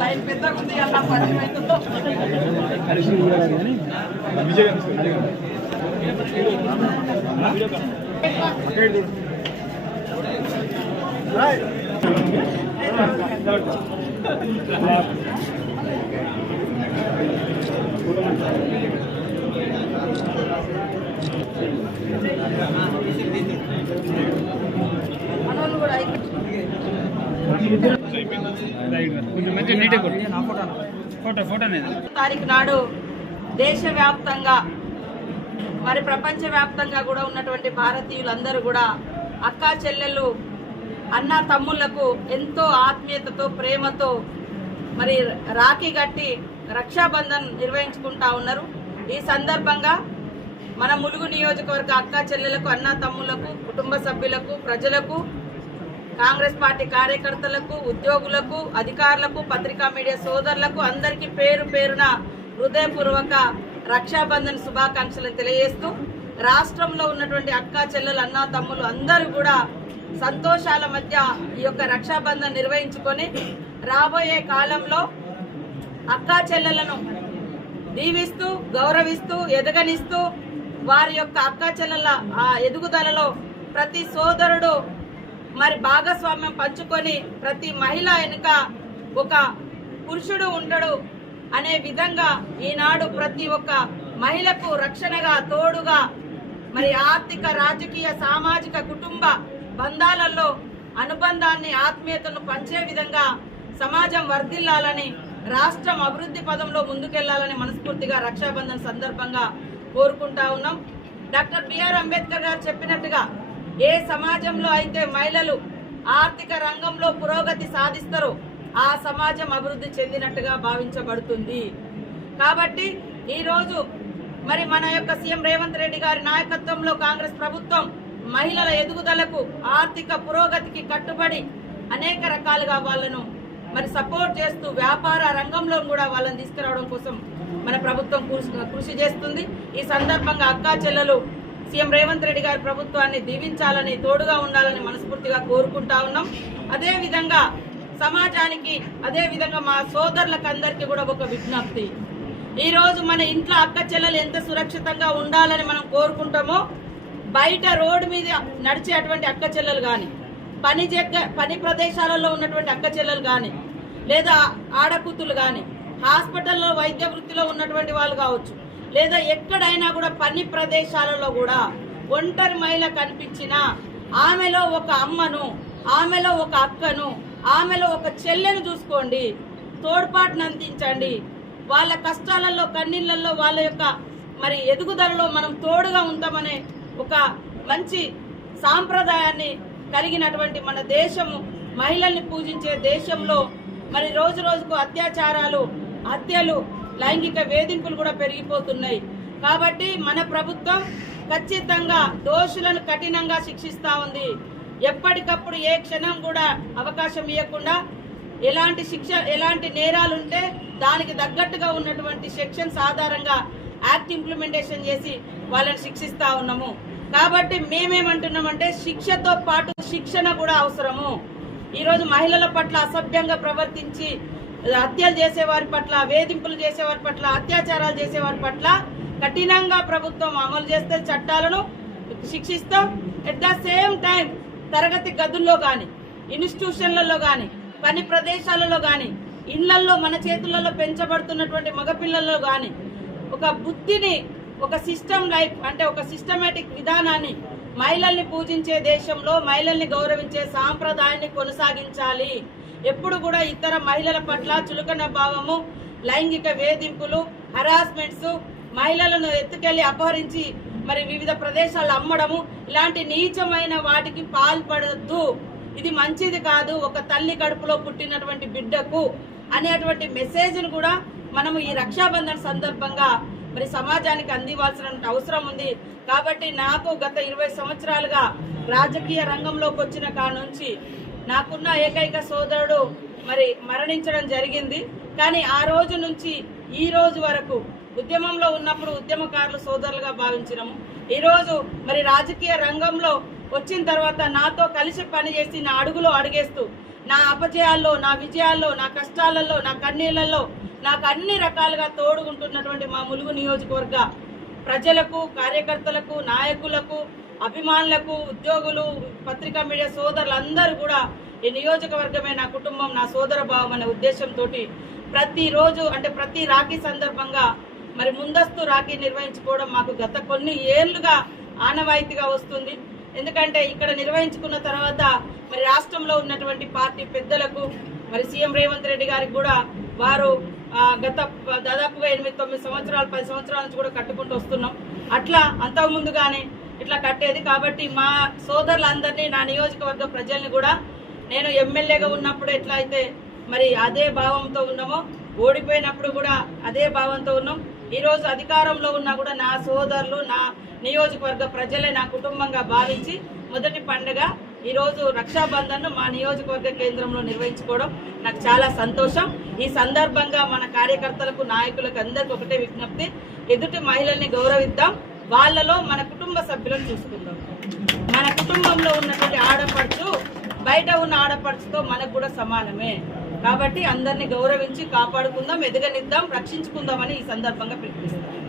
Line పెద్ద ఉంది అలా పరిమైతుందో తారీఖు నాడు దేశవ్యాప్తంగా మరి ప్రపంచవ్యాప్తంగా కూడా ఉన్నటువంటి భారతీయులందరూ కూడా అక్కా చెల్లెళ్ళు అన్న తమ్ముళ్లకు ఎంతో ఆత్మీయతతో ప్రేమతో మరి రాఖీ కట్టి రక్షాబంధన్ నిర్వహించుకుంటా ఉన్నారు. ఈ సందర్భంగా మన ములుగు నియోజకవర్గ అక్కా చెల్లెలకు అన్న తమ్ముళ్లకు కుటుంబ సభ్యులకు ప్రజలకు కాంగ్రెస్ పార్టీ కార్యకర్తలకు ఉద్యోగులకు అధికారులకు పత్రికా మీడియా సోదరులకు అందరికీ పేరు పేరున హృదయపూర్వక రక్షాబంధన్ శుభాకాంక్షలను తెలియజేస్తూ రాష్ట్రంలో ఉన్నటువంటి అక్కా చెల్లెలు అన్న తమ్ములు అందరూ కూడా సంతోషాల మధ్య ఈ యొక్క రక్షాబంధన్ నిర్వహించుకొని రాబోయే కాలంలో అక్కా చెల్లెలను దీవిస్తూ గౌరవిస్తూ ఎదగనిస్తూ వారి యొక్క అక్కా చెల్లెల ఎదుగుదలలో ప్రతి సోదరుడు మరి భాగస్వామ్యం పంచుకొని ప్రతి మహిళ వెనుక ఒక పురుషుడు ఉంటాడు అనే విధంగా ఈనాడు ప్రతి ఒక్క మహిళకు రక్షణగా తోడుగా మరి ఆర్థిక రాజకీయ సామాజిక కుటుంబ బంధాలలో అనుబంధాన్ని ఆత్మీయతను పంచే విధంగా సమాజం వర్ధిల్లాలని రాష్ట్రం అభివృద్ధి పదంలో ముందుకెళ్లాలని మనస్ఫూర్తిగా రక్షాబంధన్ సందర్భంగా కోరుకుంటా ఉన్నాం. డాక్టర్ బిఆర్ అంబేద్కర్ గారు చెప్పినట్టుగా ఏ సమాజంలో అయితే మహిళలు ఆర్థిక రంగంలో పురోగతి సాధిస్తారో ఆ సమాజం అభివృద్ధి చెందినట్టుగా భావించబడుతుంది. కాబట్టి ఈరోజు మరి మన యొక్క సీఎం రేవంత్ రెడ్డి గారి నాయకత్వంలో కాంగ్రెస్ ప్రభుత్వం మహిళల ఎదుగుదలకు ఆర్థిక పురోగతికి కట్టుబడి అనేక రకాలుగా వాళ్ళను మరి సపోర్ట్ చేస్తూ వ్యాపార రంగంలో కూడా వాళ్ళని తీసుకురావడం కోసం మన ప్రభుత్వం కృషి చేస్తుంది. ఈ సందర్భంగా అక్కా చెల్లెలు సీఎం రేవంత్ రెడ్డి గారి ప్రభుత్వాన్ని దీవించాలని తోడుగా ఉండాలని మనస్ఫూర్తిగా కోరుకుంటా ఉన్నాం. అదేవిధంగా సమాజానికి అదేవిధంగా మా సోదరులకు అందరికీ కూడా ఒక విజ్ఞప్తి. ఈరోజు మన ఇంట్లో అక్క చెల్లెలు ఎంత సురక్షితంగా ఉండాలని మనం కోరుకుంటామో బయట రోడ్డు మీద నడిచేటువంటి అక్క చెల్లెలు కానీ పని ప్రదేశాలలో ఉన్నటువంటి అక్క చెల్లెలు కానీ లేదా ఆడకూతులు కానీ హాస్పిటల్లో వైద్య వృత్తిలో ఉన్నటువంటి వాళ్ళు కావచ్చు లేదా ఎక్కడైనా కూడా పని ప్రదేశాలలో కూడా ఒంటరి మహిళ కనిపించినా ఆమెలో ఒక అమ్మను ఆమెలో ఒక అక్కను ఆమెలో ఒక చెల్లెను చూసుకోండి, తోడ్పాటును అందించండి. వాళ్ళ కష్టాలలో కన్నీళ్ళల్లో వాళ్ళ యొక్క మరి ఎదుగుదలలో మనం తోడుగా ఉంటామనే ఒక మంచి సాంప్రదాయాన్ని కలిగినటువంటి మన దేశము మహిళల్ని పూజించే దేశంలో మరి రోజు రోజుకు అత్యాచారాలు హత్యలు లైంగిక వేధింపులు కూడా పెరిగిపోతున్నాయి. కాబట్టి మన ప్రభుత్వం ఖచ్చితంగా దోషులను కఠినంగా శిక్షిస్తూ ఉంది. ఎప్పటికప్పుడు ఏ క్షణం కూడా అవకాశం ఇవ్వకుండా ఎలాంటి నేరాలు ఉంటే దానికి తగ్గట్టుగా ఉన్నటువంటి సెక్షన్స్ ఆధారంగా యాక్ట్ ఇంప్లిమెంటేషన్ చేసి వాళ్ళని శిక్షిస్తూ ఉన్నాము. కాబట్టి మేమేమంటున్నామంటే శిక్షతో పాటు శిక్షణ కూడా అవసరము. ఈరోజు మహిళల పట్ల అసభ్యంగా ప్రవర్తించి హత్యలు చేసేవారి పట్ల వేధింపులు చేసేవారి పట్ల అత్యాచారాలు చేసేవారి పట్ల కఠినంగా ప్రభుత్వం అమలు చేస్తే చట్టాలను శిక్షిస్తాం. ఎట్ ద సేమ్ టైం తరగతి గదుల్లో కానీ ఇన్స్టిట్యూషన్లలో కానీ పని ప్రదేశాలలో కానీ ఇళ్లలో మన చేతులలో పెంచబడుతున్నటువంటి మగపిల్లల్లో కానీ ఒక బుద్ధిని ఒక సిస్టమ్ లైఫ్ అంటే ఒక సిస్టమేటిక్ విధానాన్ని మహిళల్ని పూజించే దేశంలో మహిళల్ని గౌరవించే సాంప్రదాయాన్ని కొనసాగించాలి. ఎప్పుడు కూడా ఇతర మహిళల పట్ల చులకన భావము లైంగిక వేధింపులు హరాస్మెంట్స్ మహిళలను ఎత్తుకెళ్లి అపహరించి మరి వివిధ ప్రదేశాల్లో అమ్మడము ఇలాంటి నీచమైన వాటికి పాల్పడద్దు. ఇది మంచిది కాదు ఒక తల్లి కడుపులో పుట్టినటువంటి బిడ్డకు అనేటువంటి మెసేజ్ను కూడా మనము ఈ రక్షాబంధన్ సందర్భంగా మరి సమాజానికి అందివ్వాల్సిన అవసరం ఉంది. కాబట్టి నాకు గత 20 సంవత్సరాలుగా రాజకీయ రంగంలోకి వచ్చిన కాడ నుంచి నాకున్న ఏకైక సోదరుడు మరి మరణించడం జరిగింది. కానీ ఆ రోజు నుంచి ఈ రోజు వరకు ఉద్యమంలో ఉన్నప్పుడు ఉద్యమకారులు సోదరులుగా భావించినాము. ఈరోజు మరి రాజకీయ రంగంలో వచ్చిన తర్వాత నాతో కలిసి పనిచేసి నా అడుగులో అడుగేస్తూ నా అపజయాల్లో, నా విజయాల్లో, నా కష్టాలలో, నా కన్నీళ్లలో నాకు అన్ని రకాలుగా తోడుకుంటున్నటువంటి మా ములుగు నియోజకవర్గ ప్రజలకు, కార్యకర్తలకు, నాయకులకు, అభిమానులకు, ఉద్యోగులు, పత్రికా మీడియా సోదరులందరూ కూడా ఈ నియోజకవర్గమే నా కుటుంబం, నా సోదర భావం అనే ఉద్దేశంతో ప్రతిరోజు అంటే ప్రతి రాఖీ సందర్భంగా మరి ముందస్తు రాఖీ నిర్వహించుకోవడం మాకు గత కొన్ని ఏళ్లుగా ఆనవాయితీగా వస్తుంది. ఎందుకంటే ఇక్కడ నిర్వహించుకున్న తర్వాత మరి రాష్ట్రంలో ఉన్నటువంటి పార్టీ పెద్దలకు మరి సీఎం రేవంత్ రెడ్డి గారికి కూడా వారు గత దాదాపుగా 8-9 సంవత్సరాలు 10 సంవత్సరాల నుంచి కూడా కట్టుకుంటూ వస్తున్నాం. అట్లా అంతకుముందుగానే ఇట్లా కట్టేది. కాబట్టి మా సోదరులందరినీ, నా నియోజకవర్గ ప్రజల్ని కూడా నేను ఎమ్మెల్యేగా ఉన్నప్పుడు ఎట్లా అయితే మరి అదే భావంతో ఉన్నామో, ఓడిపోయినప్పుడు కూడా అదే భావంతో ఉన్నాం. ఈరోజు అధికారంలో ఉన్నా కూడా నా సోదరులు, నా నియోజకవర్గ ప్రజలే నా కుటుంబంగా భావించి మొదటి పండుగ ఈరోజు రక్షాబంధన్ను మా నియోజకవర్గ కేంద్రంలో నిర్వహించుకోవడం నాకు చాలా సంతోషం. ఈ సందర్భంగా మన కార్యకర్తలకు, నాయకులకు అందరికీ ఒకటే విజ్ఞప్తి, ఎదుటి మహిళల్ని గౌరవిద్దాం, వాళ్ళలో మన కుటుంబ సభ్యులను చూసుకుందాం. మన కుటుంబంలో ఉన్నటువంటి ఆడపడుచు బయట ఉన్న ఆడపడుచుతో మనకు కూడా సమానమే. కాబట్టి అందరినీ గౌరవించి కాపాడుకుందాం, ఎదగనిద్దాం, రక్షించుకుందామని ఈ సందర్భంగా పిలుపునిస్తాం.